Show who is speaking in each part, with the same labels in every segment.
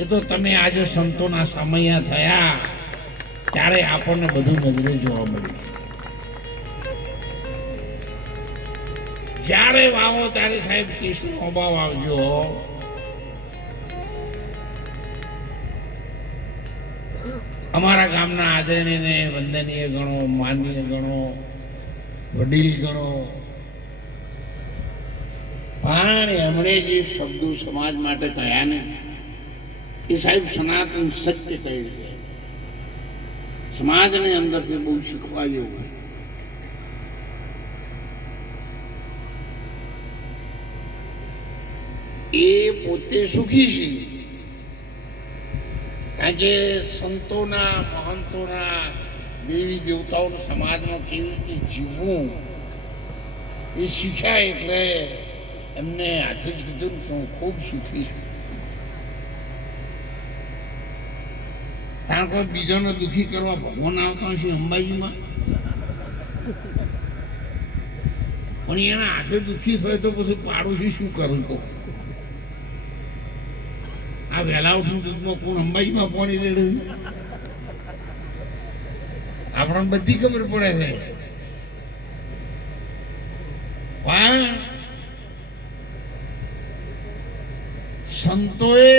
Speaker 1: એ તો તમે આજે સંતોના સમય થયા, ત્યારે આપણને બધું નજરે જોવા મળ્યું. જ્યારે વાવો ત્યારે સાહેબ કૃષ્ણ અભાવ આવજો. અમારા ગામના આદરણીને વંદનીય ગણો માનવીય ગણો, વડીલ ગણો, પણ એમણે જે શબ્દો સમાજ માટે કહ્યા ને એ સાહેબ સનાતન સત્ય કહે છે. સમાજને અંદરથી બહુ શીખવા જેવું એ પોતે સુખી છે. કે સંતોના, મહંતોના, દેવી દેવતાઓનો સમાજમાં કેવી રીતે જીવવું, એ શીખ્યા એટલે એમને હાથે જ કીધું કે હું ખૂબ સુખી છું. કારણ કે બીજાને દુઃખી કરવા ભગવાન આવતા છે અંબાજીમાં? પણ એના હાથે દુઃખી થાય તો પછી પાડોશી શું કરું તો આ વહેલા ઉઠીને દૂધમાં કોણ અંબાજીમાં પાણી રેડે આપણને બધી ખબર પડે છે. પણ સંતોએ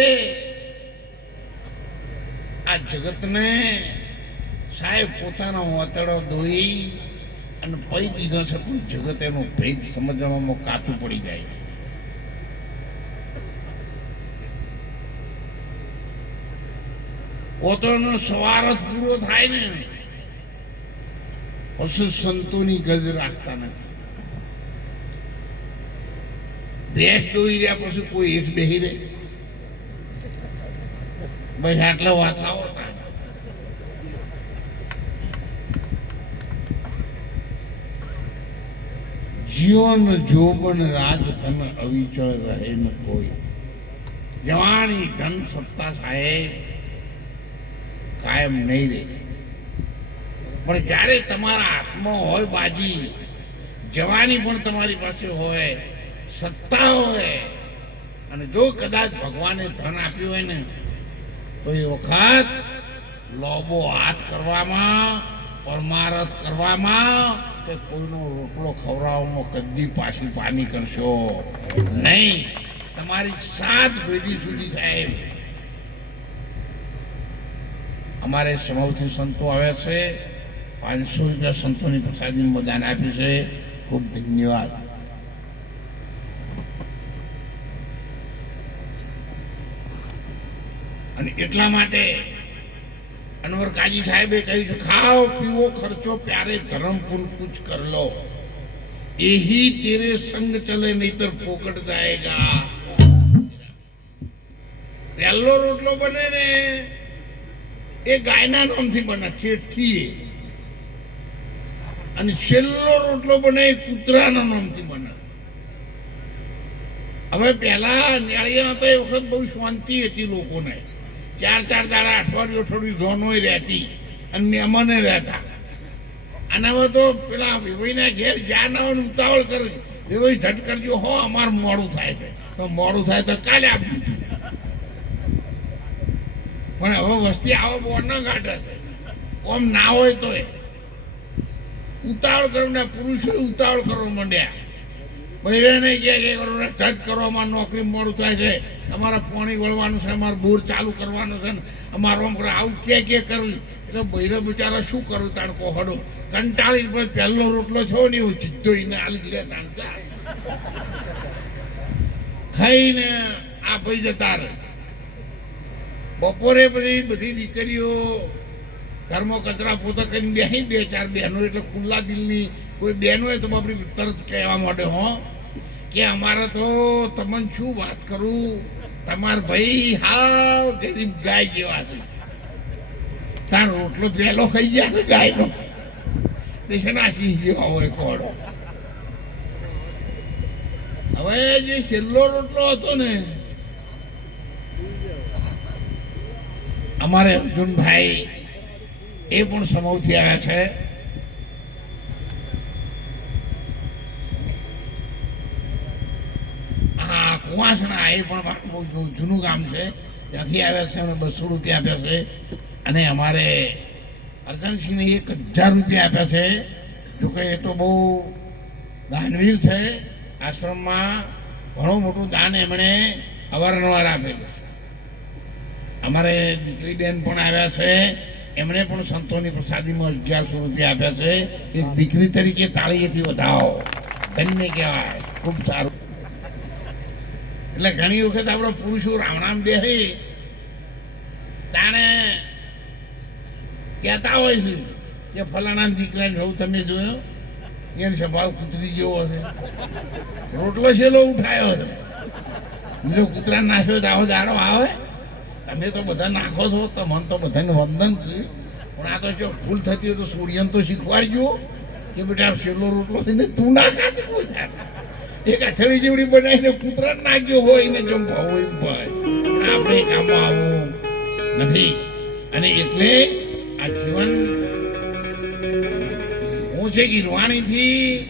Speaker 1: જગતને સાહેબ પોતાનો વતડો ધોઈ અને પૈ દીધો છે, પણ જગત એનો ભેદ સમજવામાં કાચું પડી જાય. પોતાનો સવાર જ પૂરો થાય ને પછી સંતોની ગજ રાખતા નથી. ભેંસ દોઈ રહ્યા પછી કોઈ હેઠ બેહી રહે? બસ આટલા વાતલાઓ હતા જીવન જોબન રાજ ધન અવિચળ રહે ન કોઈ. જવાની ધન સત્તા સાહેબ કાયમ નહીં રહે. પણ જ્યારે તમારા હાથમાં હોય બાજી, જવાની પણ તમારી પાસે હોય, સત્તા હોય, અને જો કદાચ ભગવાને ધન આપ્યું હોય ને તો વખત લોબો હાથ કરવામાં, પરમારથ કરવામાં કે કોઈનો રોટલો ખવડાવવામાં કદી પાછી પાની કરશો. નહીં, તમારી સાત પેઢી સુધી સાહેબ અમારે સમવથી સંતો આવ્યા છે. પાંચસો રૂપિયા સંતોની પ્રસાદી દાન આપ્યું છે. ખૂબ ધન્યવાદ. અને એટલા માટે અનવર કાજી સાહેબે કહ્યું છે, ખાઓ, પીવો, ખર્ચો, પ્યારે ધર્મ પુન કુછ કર લો. એહી તેરે સંગ ચલે નહીતર ફોકટ જાયગા. પહેલો રોટલો બને ને એ ગાયના નામથી બને, ઠેઠથી અને છેલ્લો રોટલો બને એ કૂતરાના નામથી બને. હવે પહેલા ન્યાળીયા તો એ વખત બહુ શાંતિ હતી લોકોને. ચાર ચાર દાડા અઠવાડિયું અઠવાડિયું ધોનોય રહેતી અને મહેમાને રહેતા. અને હવે તો પેલા વિભાઈના ઘેર જ્યાં ના હોય ને ઉતાવળ કરે વિભાઈ ઝટ કરજો, હો, અમારું મોડું થાય છે. તો મોડું થાય તો કાલે આપ્યું પણ હવે વસ્તી આવો બોર ના કાઢે છે. ઓમ ના હોય તો ઉતાવળ કરીને પુરુષો ઉતાવળ કરવા માંડ્યા. બહેરાને ઝટ કરવામાં નોકરી મોડું થાય છે. અમારે પાણી વળવાનું છે, અમારે બોર ચાલુ કરવાનું છે ને આવું કે કે કરવું. એટલે બિચારા શું કરું તાણ કોહડો કંટાળી પછી પહેલો રોટલો છો ને એવું આલી લે તાણ. ખાઈને આ ભાઈ જતા રહે. બપોરે પછી બધી દીકરીઓ ઘરમાં કચરા પોતા કરીને બેસી બે ચાર બહેનો એટલે ખુલ્લા દિલની કોઈ બેન હોય તો બાપડી તરત કહેવા માંડે, હો, કે અમારે તો તમને શું વાત કરું? તમાર ભાઈ હાવ ગરીબ ગાય જેવા છે. તાર રોટલો પહેલો ખાઈ ગયા છે ગાયનો. તે છે ના સિંહ જેવા હોય કોડો હવે જે છેલ્લો રોટલો હતો ને, અમારે અર્જુનભાઈ એ પણ સમૌથી આવ્યા છે. હા કુવાસણા એ પણ જૂનું ગામ છે. ત્યાંથી આવ્યા છે અમે બસો રૂપિયા આપ્યા છે. અને અમારે અર્જનસિંહને એક હજાર રૂપિયા આપ્યા છે. જોકે એ તો બહુ દાનવીર છે. આશ્રમમાં ઘણું મોટું દાન એમણે અવારનવાર આપેલું છે. અમારે દીકરી બેન પણ આવ્યા છે. એમણે પણ સંતોની પ્રસાદીમાં અગિયારસો રૂપિયા આપ્યા છે. એક દીકરી તરીકે તાળીએથી વધાવો. બંને કહેવાય. ખૂબ સારું. એટલે ઘણી વખત આપણે પુરુષો રામરામ બેસી, તાણે કહેતા હોય છે કે ફલાણા દીકરાને સૌ તમે જોયો? એનો સ્વભાવ કૂતરી જેવો હશે. રોટલો છેલ્લો ઉઠાયો હતો જો કૂતરા નાખ્યો તો આવો દાડો આવે. તમે તો બધા નાખો છો, તો મન તો બધાને વંદન છે. પણ આ તો જો ભૂલ થતી હોય તો સૂર્યન તો શીખવાડજો કે બેટા છેલ્લો રોટલો થઈને તું ના ખાતી હોય. એક અથડી જેવડી બનાવીને કૂતરા નાખ્યો હોય ને જો ભાવ એમ હોય પણ આપણે કામમાં આવવું નથી. અને એટલે આ જીવન, હું છે ગીરવાણીથી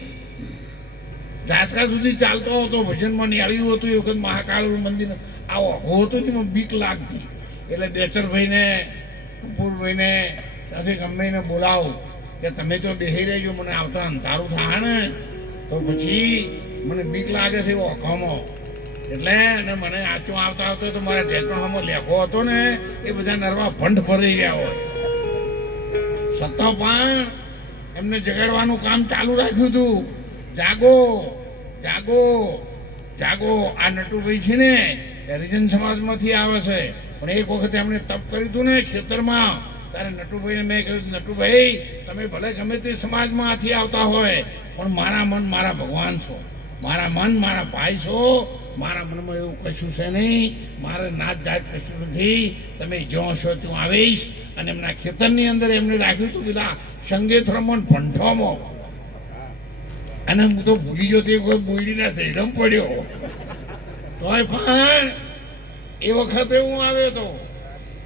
Speaker 1: ઝાસકા સુધી ચાલતો હતો, ભજનમાં નિહાળ્યું હતું એ વખત મહાકાળ મંદિર. આવો અઘો હતો ને એમાં બીક લાગતી. એટલે બેચરભાઈને, કપૂરભાઈને, સાથે ગમે બોલાવો કે તમે તો બેસી રહેજો, મને આવતા અંધારું થાય ને. તો પછી મને બીક લાગે છે એવો અખમો એટલે અને મને આચો આવતા આવતો તો મારા ઢેકણામાં લેખો હતો ને, એ બધા નરવા ભંડ ભરી ગયા હોય. છતાં પણ એમને જગાડવાનું કામ ચાલુ રાખ્યું હતું. જાગો જાગો જાગો. આ નટુભાઈ છે ને હરિજન સમાજમાંથી આવે છે. પણ એક વખત એમણે તપ કર્યું હતું ને ખેતરમાં. ત્યારે નટુભાઈને મેં કહ્યું, નટુભાઈ, તમે ભલે ગમે તે સમાજમાંથી આવતા હોય, પણ મારા મન મારા ભગવાન છો. મારા મન, મારા ભાઈ છો, મારા મનમાં એવું કશું છે નહીં. મારે નાત જાત કશું નથી. તમે જ્યાં છો ત્યાં આવીશ. અને એમના ખેતરની અંદર એમને રાખ્યું હતું પેલા સંગેથરમણ ભંઠોમાં. અને હું તો ભૂલી ગયો તે કોઈ બોયડીના સૈડમ પડ્યો. તોય પણ એ વખતે હું આવ્યો તો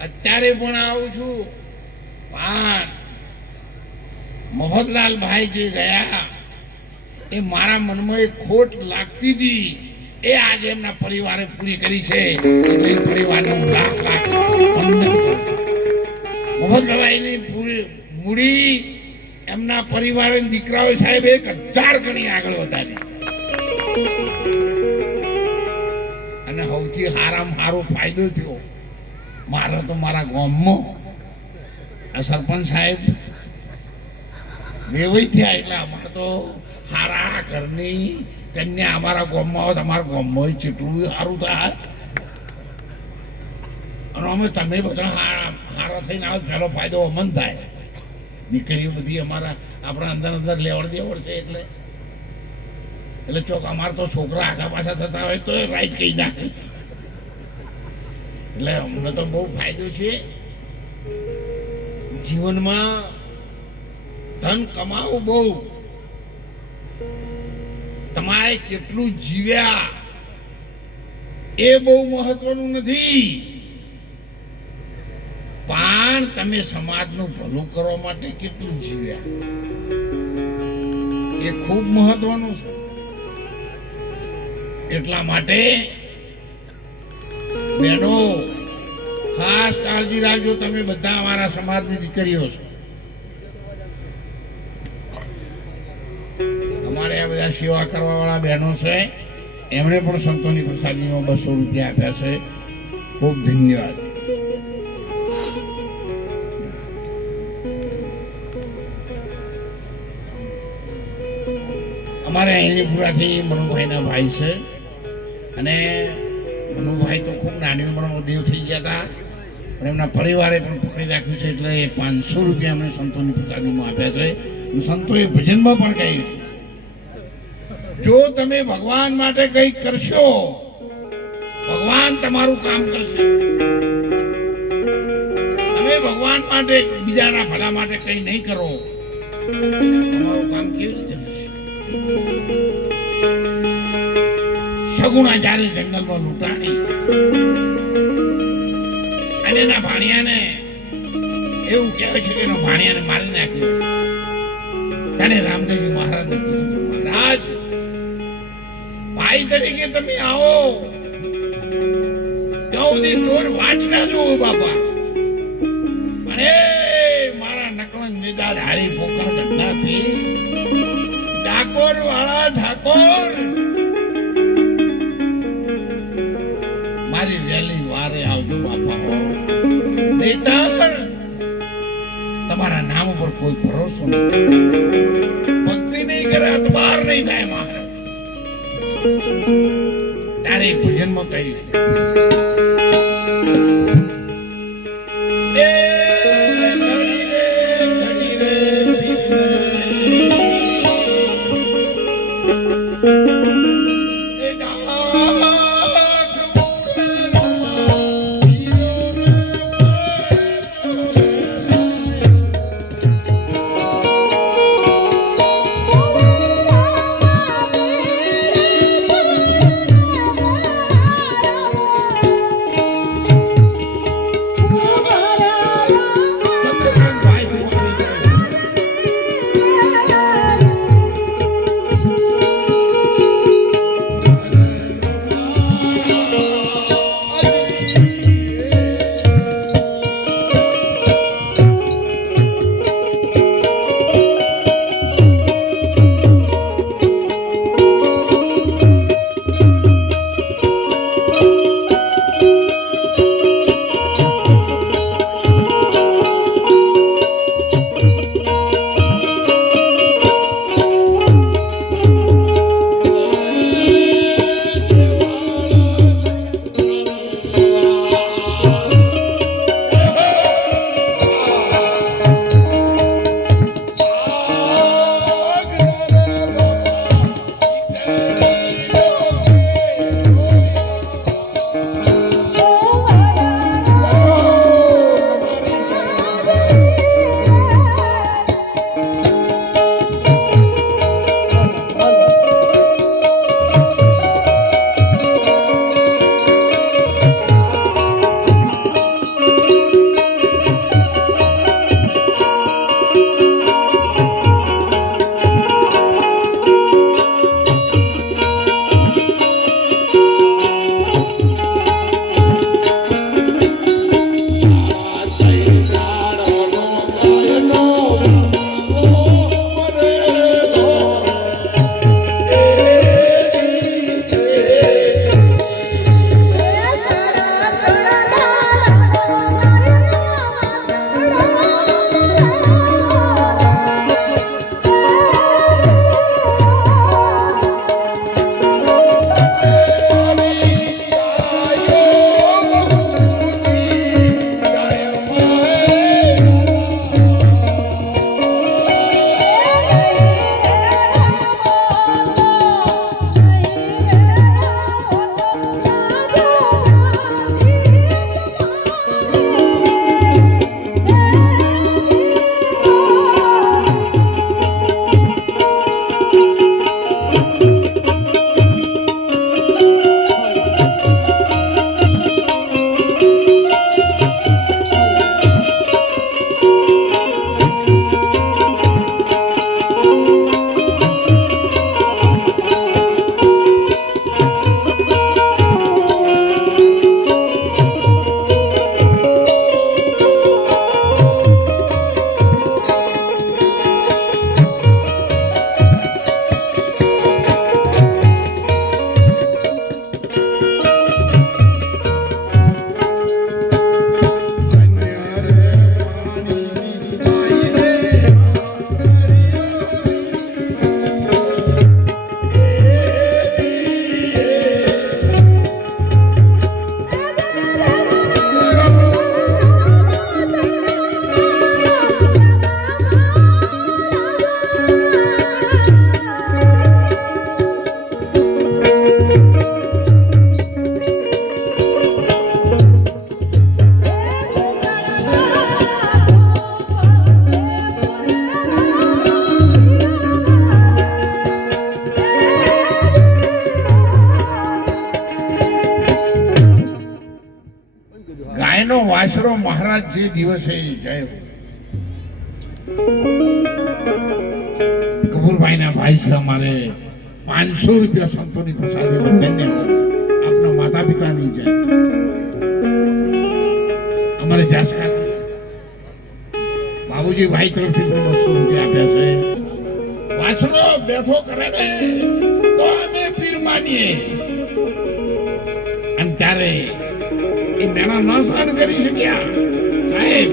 Speaker 1: અત્યારે પણ આવું છું. પણ મોહનલાલ ભાઈ જે ગયા એ મારા મનમાં એ ખોટ લાગતી હતી. એ આજે એમના પરિવારે પૂરી કરી છે. એટલે પરિવારને લાખ લાખ મોહનભાઈની પૂરી મૂડી એમના પરિવાર દીકરાઓ સાહેબ એક હજાર ગણી આગળ વધારી. અને સૌથી સારામાં સારો ફાયદો થયો. મારો તો મારા ગામમાં આ સરપંચ સાહેબ. દેવઈ થયા એટલે અમારે તો હારા ઘરની કન્યા અમારા ગામમાં આવે તો અમારા ગામમાં ચેટલું સારું થાય. અને અમે તમે બધા હારા થઈને આવો, પહેલો ફાયદો અમન થાય. દીકરીઓ બધી અમારા, આપણા અંદર અંદર લેવડ દેવડ છે એટલે. એટલે ચોક અમારે તો છોકરા આગા પાછા થતા હોય તો રાઈટ કહી નાખે. એટલે અમને તો બહુ ફાયદો છે. જીવનમાં ધન કમાવું બહુ. તમારે કેટલું જીવ્યા? એ બહુ મહત્વનું નથી. પણ તમે સમાજનું ભલું કરવા માટે કેટલું જીવ્યા? એ ખૂબ મહત્વનું છે. એટલા માટે, બહેનો, ખાસ કાળજી રાખજો, તમે બધા અમારા સમાજની દીકરીઓ છો. બધા સેવા કરવાવાળા બહેનો છે, એમણે પણ સંતોની પ્રસાદીમાં બસો રૂપિયા આપ્યા છે. ખૂબ ધન્યવાદ. અમારે અહીંની પૂરાથી મનુભાઈના ભાઈ છે. અને મનુભાઈ તો ખૂબ નાની ઉંમરમાં દેવ થઈ ગયા હતા. પણ એમના પરિવારે પણ પકડી રાખ્યું છે, એટલે એ પાંચસો રૂપિયા અમને સંતોની પ્રસાદીમાં આપ્યા છે. સંતોએ ભજનમાં પણ કહ્યું જો તમે ભગવાન માટે કંઈક કરશો, ભગવાન તમારું કામ કરશે. તમે ભગવાન માટે બીજાના ભલા માટે કંઈ નહીં કરો. તમારું કામ કેવી રીતે થશે? સગુણાચારી જંગલમાં લૂંટાણી. અને એના ભાણિયાને એવું કહેવાય છે કે એના ભાણિયાને મારી નાખ્યો. ત્યારે રામદેવજી મહારાજને કીધું. તરીકે તમે આવો. કહું ચોર વાટ ના જુઓ બાપા. અને મારા નકળન નિદાદ હારી પોકળ ઘટનાથી ડાકોર વાળા ઠાકોર. મારી વહેલી વારે આવજો બાપા. નહીતર તમારા નામ ઉપર કોઈ ભરોસો નથી. ભક્તિ નહીં કરે તો બહાર નહીં થાય મારે. તારે ભજનમાં કહ્યું એ વાસરો મહારાજ જે દિવસે ગયો કપૂરભાઈના ભાઈ છે અમારે. પાંચસો રૂપિયા સંતોની પ્રસાદી ધન્યવાદ આપના માતા પિતાની જય. અમારે જાસકા બાબુજી ભાઈ તરફથી પણ બસો રૂપિયા આપ્યા છે. વાછડો બેઠો કરે ને, તો અમે પીર માનીએ. અને ત્યારે એ તેના ન સહન કરી શક્યા. સાહેબ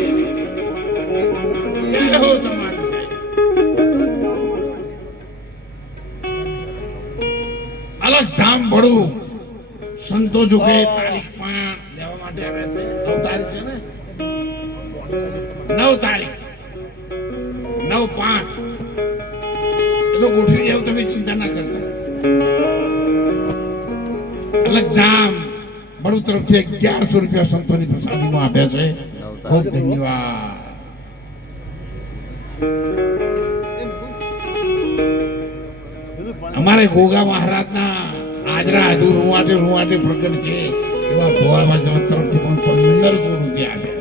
Speaker 1: અલગ ધામ ભળવું સંતો જો માટે નવ તારીખ છે ને? નવ તારીખ. નવ પાંચ. એ ગોઠવી જાવ તમે ચિંતા ના કરતા. અલગ ધામ બળુ તરફથી અગિયારસો રૂપિયા સંતોની પ્રસાદીમાં આપ્યા છે. ખૂબ ધન્યવાદ. અમારે ગોગા મહારાજના આજરા હજુ રૂવાટે રૂવાટે પ્રગટ છે. એવા ગોવામાં તરફથી પણ પંદરસો રૂપિયા આપ્યા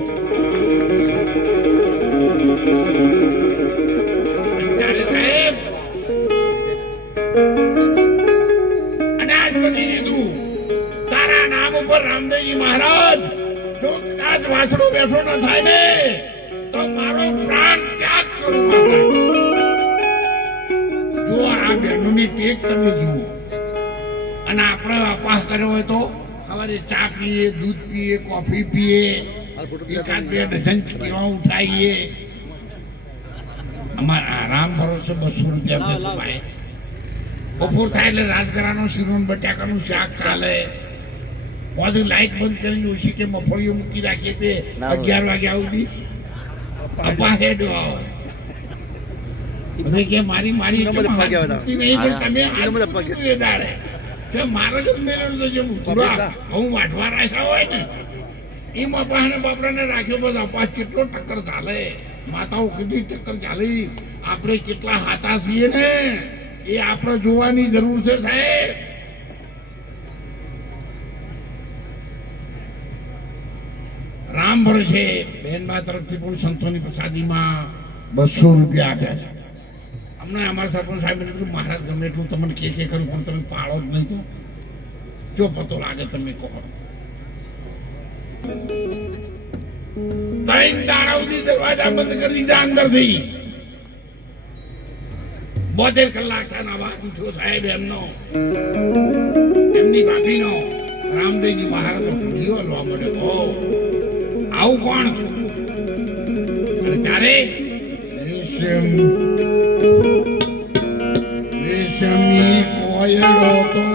Speaker 1: વાછડો બેઠો ન થાય ને. તો મારો પ્રાણ ત્યાગ કરું જો આ બહેનોની ટેક તમે જુઓ, અને આપણે અપાસ કર્યો હોય તો સવારે ચા પીએ, દૂધ પીએ, કોફી પીએ, એકાદ બે ડઝન કેવા ઉઠાઈએ અમારા આરામ ભરોસે બસો રૂપિયા ભાઈ. બપોર થાય એટલે રાજગરાનો શિરોન બટાકાનું શાક ચાલે. બધું લાઈટ બંધ કરીને ઓછી કે મફળીઓ મૂકી રાખીએ તે અગિયાર વાગ્યા સુધી અપા હેડ આવે. કે મારી મારી
Speaker 2: એના બધા પગે વધારે.
Speaker 1: હાથ નહીં પણ તમે
Speaker 2: એના બધા પગે.
Speaker 1: હાથ દાડે. કે મારો જ મેળવ્યો તો જે થોડા ઘઉં વાઢવા રાખ્યા હોય ને એ બાપાને બાપરાને રાખ્યો બસ. અપાસ કેટલો ટક્કર ચાલે. માતાઓ કેટલી ટક્કર ચાલી. આપણે કેટલા હાથા છીએ ને. એ આપણે જોવાની જરૂર છે સાહેબ. રામ ભરોસે બહેનબા તરફથી પણ સંતોની પ્રસાદીમાં બસો રૂપિયા આપ્યા છે. હમણાં અમારા સરપંચ સાહેબ કીધું, મહારાજ, ગમે એટલું તમને કે કે કરું, પણ તમે પાળો જ નહીં તો. જો પતો લાગે તમે કહો. ત્રણ દાડા દરવાજા બંધ કરી દીધા અંદરથી. બોતેર કલાક થયા અવાજ ઉઠ્યો સાહેબ એમનો. એમની ભાભીનો રામદેવજી મહારાજ ભૂલ્યો હલવા મળ્યો. ઓ આવું કોણ? અને ત્યારે રેશમ. રેશમી કોયલો તો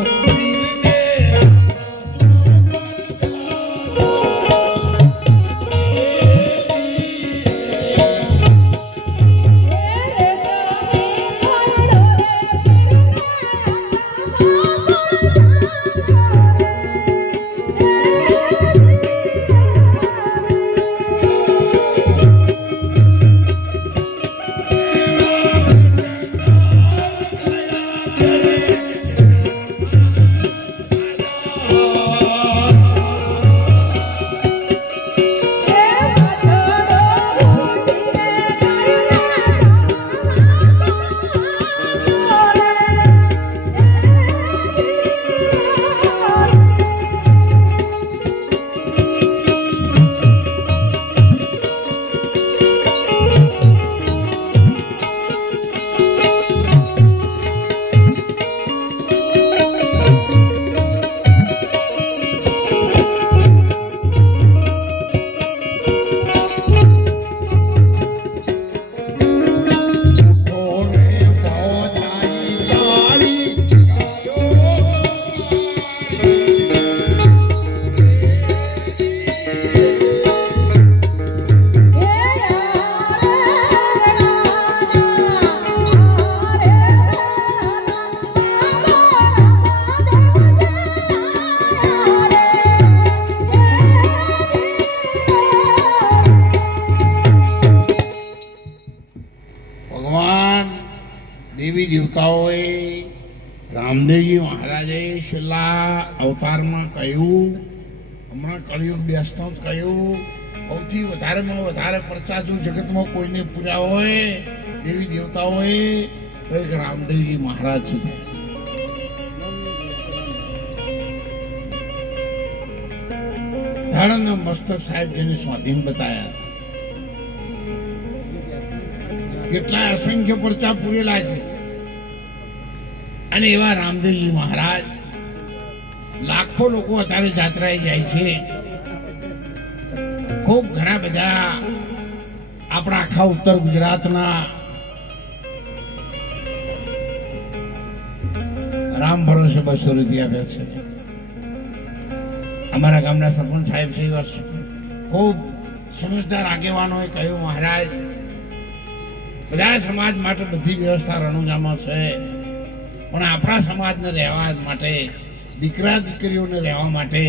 Speaker 1: કળિયુગ કહ્યું, સૌથી વધારેમાં વધારે પ્રચાર જો જગતમાં કોઈને પૂજા હોય, દેવી દેવતાઓએ તો એક રામદેવજી મહારાજ છે. રાધાણંદ મસ્તક સાહેબ જેને સ્વાધીન બતાયા. કેટલા અસંખ્ય પરચા પૂરેલા છે. અને એવા રામદેવજી મહારાજ લાખો લોકો અત્યારે જાત્રાએ જાય છે. ખૂબ ઘણા બધા આપણા આખા ઉત્તર ગુજરાતના રામ ભરોસે બસો રૂપિયા આપે છે. અમારા ગામના સરપંચ સાહેબ છે વર્ષ ખૂબ સમજદાર આગેવાનોએ કહ્યું, મહારાજ, બધા સમાજ માટે બધી વ્યવસ્થા રણુજામાં છે, પણ આપણા સમાજને રહેવા માટે દીકરા દીકરીઓને રહેવા માટે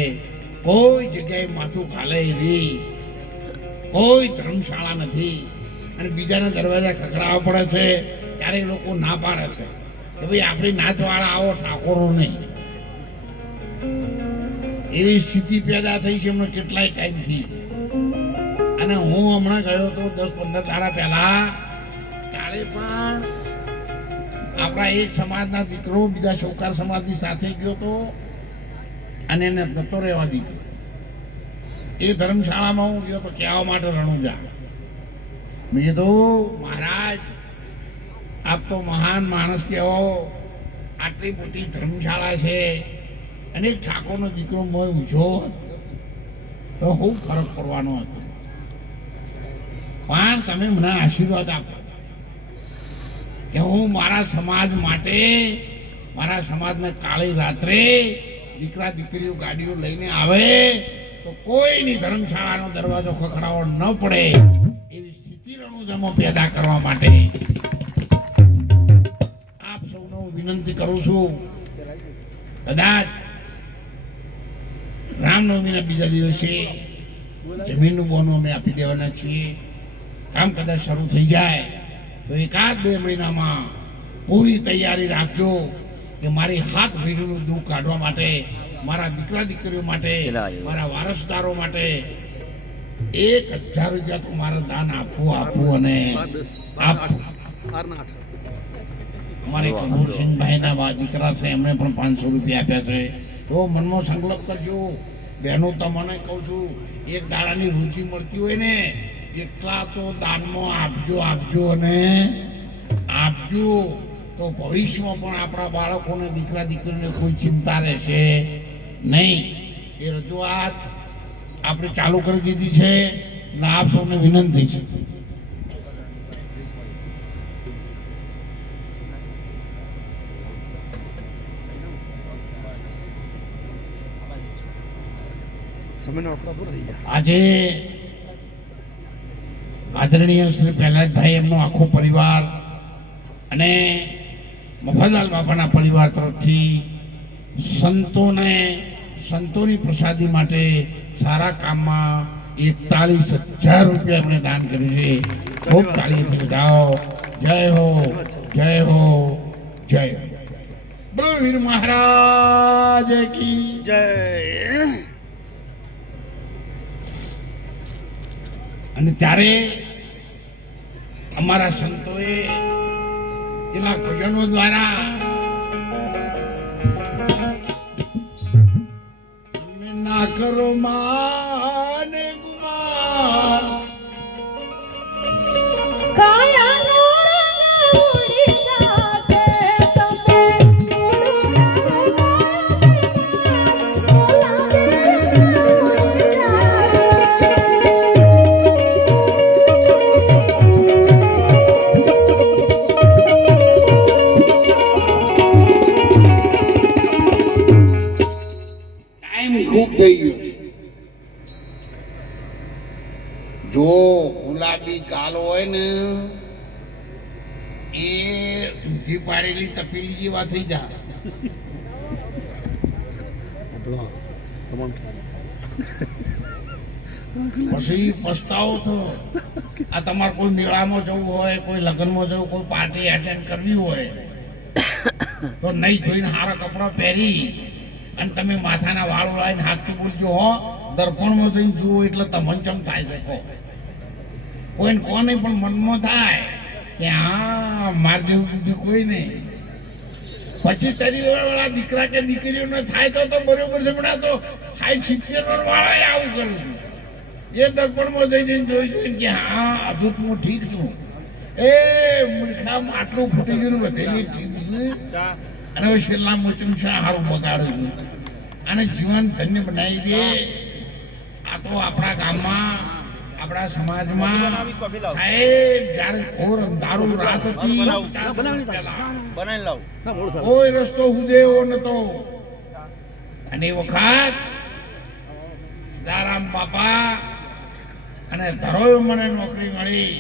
Speaker 1: કોઈ જગ્યાએ માથું ખાલે એવી કોઈ ધર્મશાળા નથી. અને બીજાના દરવાજા ખખડાવવા પડે છે ત્યારે લોકો ના પાડે છે. કે ભાઈ આપણી નાચવાળા આવો, ઠાકોરો નહીં. એવી સ્થિતિ પેદા થઈ છે હમણાં કેટલાય ટાઈમથી. અને હું હમણાં ગયો હતો દસ પંદર દાડા પહેલા, ત્યારે પણ આપણા એક સમાજના દીકરો, બીજા શૌકાર સમાજની સાથે ગયો હતો અને એને નતો રહેવા દીધો. એ ધર્મશાળામાં હું ગયો તો કહેવા માટે રણુજા મેં કીધું, મહારાજ, આપ તો મહાન માણસ કહેવો આટલી મોટી ધર્મશાળા છે. અને ઠાકોરનો દીકરો મોય હતો. તો હું ફરક પડવાનો હતો. પણ તમે મને આશીર્વાદ આપો. કે હું મારા સમાજ માટે, મારા સમાજને કાળી રાત્રે દીકરા દીકરીઓ ગાડીઓ લઈને આવે તો કોઈની ધર્મશાળાનો દરવાજો ખખડાવો ન પડે, એવી સ્થિતિ રણુજમો પેદા કરવા માટે આપ સૌને હું વિનંતી કરું છું. કદાચ રામનવમીના બીજા દિવસે જમીનનું બોનું અમે આપી દેવાના છીએ. કામ કદાચ શરૂ થઈ જાય, તો એકાદ બે મહિનામાં પૂરી તૈયારી રાખજો કે મારી હાથ ભીડનું દુઃખ કાઢવા માટે મારા દીકરા દીકરીઓ માટે મારા વારસદારો માટે એક હજાર રૂપિયા તો મારે દાન આપવું આપવું અને અમારે કમુરસિંહભાઈના ના દીકરા છે એમણે પણ પાંચસો રૂપિયા આપ્યા છે. તો મનમાં સંકલ્પ કરજો. બહેનો તમને કહું છું એક દાડાની રુચિ મળતી હોય ને એટલા તો દાનમાં આપજો આપજો અને આપજો. તો ભવિષ્યમાં પણ આપણા બાળકોને દીકરા દીકરીને કોઈ ચિંતા રહેશે. નહીં. એ રજૂઆત આપણે ચાલુ કરી દીધી છે અને આપ સૌને વિનંતી છે. આજે આદરણીય શ્રી પ્રહલાદભાઈ એમનો આખો પરિવાર અને મફતલાલ બાપાના પરિવાર તરફથી સંતોને સંતોની પ્રસાદી માટે સારા કામમાં એકતાલીસ હજાર રૂપિયા એમણે દાન કર્યું છે. ખૂબ તાળીથી બજાવો જય હો જય હો જય હો. વીર મહારાજ કી
Speaker 2: જય.
Speaker 1: અને ત્યારે અમારા સંતોએ એના ભજનો દ્વારા કરો માન પછી પસ્તાવો તો આ તમારે કોઈ મેળામાં જવું હોય, કોઈ લગ્નમાં જવું, કોઈ પાર્ટી એટેન્ડ કરવી હોય, તો નહીં જોઈને સારા કપડાં પહેરી અને તમે માથાના વાળ લાવીને હાથથી બોલજો, હો, દર્પણમાં જઈને જુઓ એટલે તમને ચમ થાય શકો કોઈને કોને પણ મનમાં થાય કે હા, માર જેવું બીજું કોઈ નહીં. પછી તારી વાળા દીકરા કે દીકરીઓને થાય તો તો બરોબર છે, પણ આ તો સાઠ સિત્તેર આવું કરું છું. એ દર્પણમાં જઈ જઈને જોઈ જોઈને કે હા હજુ હું ઠીક છું. એ મૂર્ખામાં આટલું ફૂટી ગયું વધેલી ઠીક છે. અને હવે છેલ્લા મોચમ શા સારું બગાડું છું. અને જીવન ધન્ય બનાવી દે. આ તો આપણા ગામમાં આપણા સમાજમાં સાહેબ જ્યારે ઘોર અંધારું રાત હતી કોઈ રસ્તો હુદે એવો નતો. અને વખત સીતારામ બાપા અને ધરોય મને નોકરી મળી.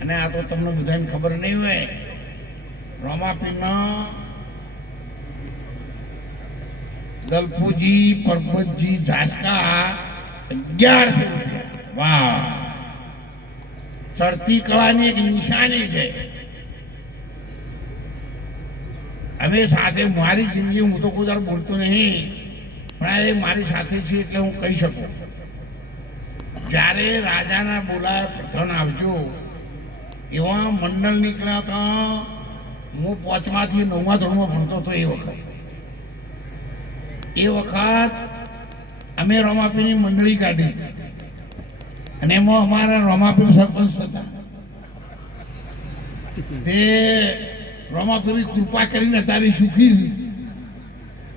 Speaker 1: અને આ તો તમને બધાને ખબર નહીં હોય રોમાપીમાં દલપુજી પરબતજી ઝાસકા અગિયાર વાહ. ચડતી કળાની એક નિશાની છે. હવે સાથે મારી જિંદગી હું તો કોઈ બોલતો નહીં. પણ એ મારી સાથે છે એટલે હું કહી શકું. જ્યારે રાજાના બોલાય પ્રથમ આવજો, એવા મંડળ નીકળ્યા હતા, હું પાંચમાંથી નવમા ધોરણમાં ભણતો હતો એ વખત. એ વખત અમે રોમાપીની મંડળી કાઢી. અને એમાં અમારા રોમાપીર સરપંચ હતા. તે રોમાપુરી કૃપા કરીને તારી સુખી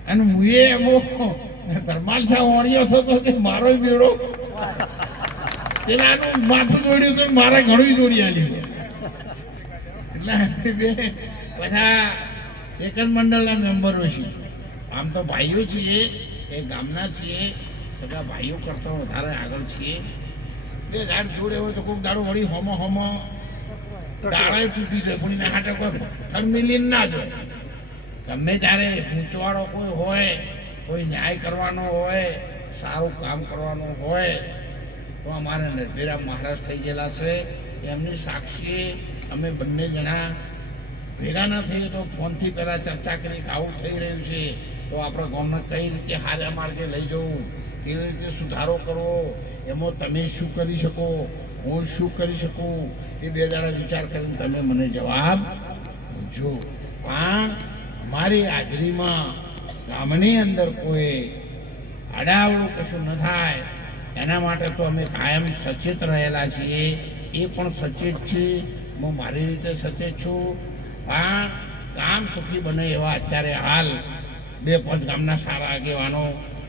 Speaker 1: અને હું એ એમો ધર્માલ શાહ વણ્યો થતો તે મારો બેડો? પેલાનું માથું જોડ્યું ને મારે ઘણું જોડી આલ્યું. એટલે બે, બધા એક જ મંડળના મેમ્બરો છે. આમ તો ભાઈઓ છીએ, એ ગામના છીએ, સગા ભાઈઓ કરતા વધારે આગળ છીએ. બે ઝાડ જોડે હોય તો કોઈક દાડો વળી હોમો હોમો દાડાએ તૂટી જાય, પણ હાટે કોઈ થર્મિલિન મિલીને ના જોઈએ ગમે ત્યારે ઊંચવાળો કોઈ હોય કોઈ ન્યાય કરવાનો હોય, સારું કામ કરવાનું હોય, તો અમારે નરભેરા મહારાજ થઈ ગયેલા છે. એમની સાક્ષી અમે બંને જણા ભેગા ના થઈએ તો ફોનથી પહેલાં ચર્ચા કરી કે આવું થઈ રહ્યું છે, તો આપણા ગામને કઈ રીતે હાર્યા માર્ગે લઈ જવું, કેવી રીતે સુધારો કરવો, એમાં તમે શું કરી શકો, હું શું કરી શકું, એ બે દાડા વિચાર કરીને તમે મને જવાબ જો પણ મારી હાજરીમાં ગામની અંદર કોઈ આડાવડું કશું ન થાય, એના માટે તો અમે કાયમ સચેત રહેલા છીએ. એ પણ સચેત છે. હું મારી રીતે સચેત છું. પણ ગામ સુખી બને એવા અત્યારે હાલ બે પાંચ ગામના સારા આગેવાનો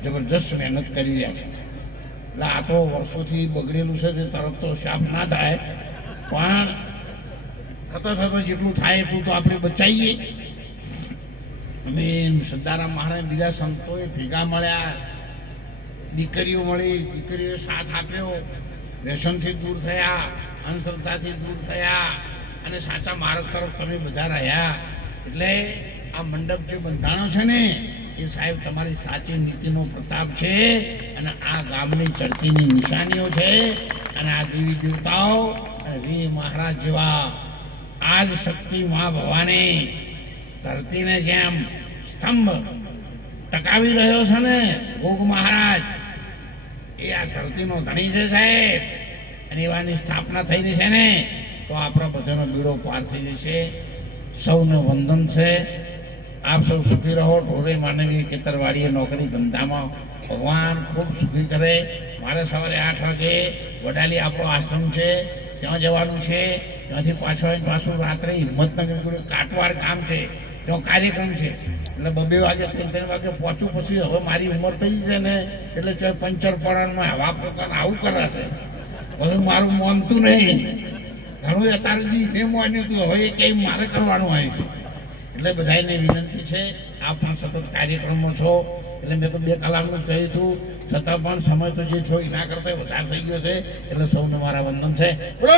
Speaker 1: જબરજસ્ત મહેનત કરી રહ્યા છે. એટલે આ તો વર્ષોથી બગડેલું છે, તે તરત તો શાપ ના થાય. પણ થતાં થતાં જેટલું થાય એટલું તો આપણે બચાવીએ અમે સદારામ મહારાજ બીજા સંતોએ ભેગા મળ્યા. દીકરીઓ મળી, દીકરીઓએ સાથ આપ્યો. વ્યસનથી દૂર થયા, અંધશ્રદ્ધાથી દૂર થયા. અને સાચા માર્ગ તરફ તમે બધા રહ્યા. એટલે આ મંડપ જે બંધાણો છે ને, એ સાહેબ તમારી સાચી નીતિનો પ્રતાપ છે અને આ ગામની ચડતીની નિશાનીઓ છે. અને આ દેવી દેવતાઓ અને વી મહારાજ જેવા આજ શક્તિ મા ભવાની ધરતીને જેમ સ્તંભ ટકાવી રહ્યો છે ને, ભોગ મહારાજ, એ આ ધરતીનો ધણી છે સાહેબ. અને એવાની સ્થાપના થઈ જશે ને, તો આપણો બધાનો બીડો પાર થઈ જશે. સૌને વંદન છે. આપ સૌ સુખી રહો. ઢોરે માનવી ખેતરવાડીએ નોકરી ધંધામાં ભગવાન ખૂબ સુખી કરે. મારે સવારે આઠ વાગે વડાલી આપણો આશ્રમ છે. ત્યાં જવાનું છે. ત્યાંથી પાછો પાછું રાત્રે હિંમતનગર કાટવાર ગામ છે. ત્યાં કાર્યક્રમ છે. એટલે બબે વાગે, ત્રણ ત્રણ વાગે પહોંચું પછી હવે મારી ઉંમર થઈ છે ને, એટલે ચોય પંચર પડાણમાં હવા પ્રકાર આવું કરાશે. હવે મારું માનતું નહીં. ઘણું અત્યારજી ને માન્યું હતું હવે એ કંઈ મારે કરવાનું આવ્યું એટલે બધાને વિનંતી છે, આપ પણ સતત કાર્યક્રમો છો. એટલે મેં તો બે કલાકનું જ કહ્યું હતું છતાં પણ સમય તો જે છો એના કરતા વધારે થઈ ગયો છે. એટલે સૌને મારા વંદન છે.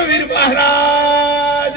Speaker 1: વીર મહારાજ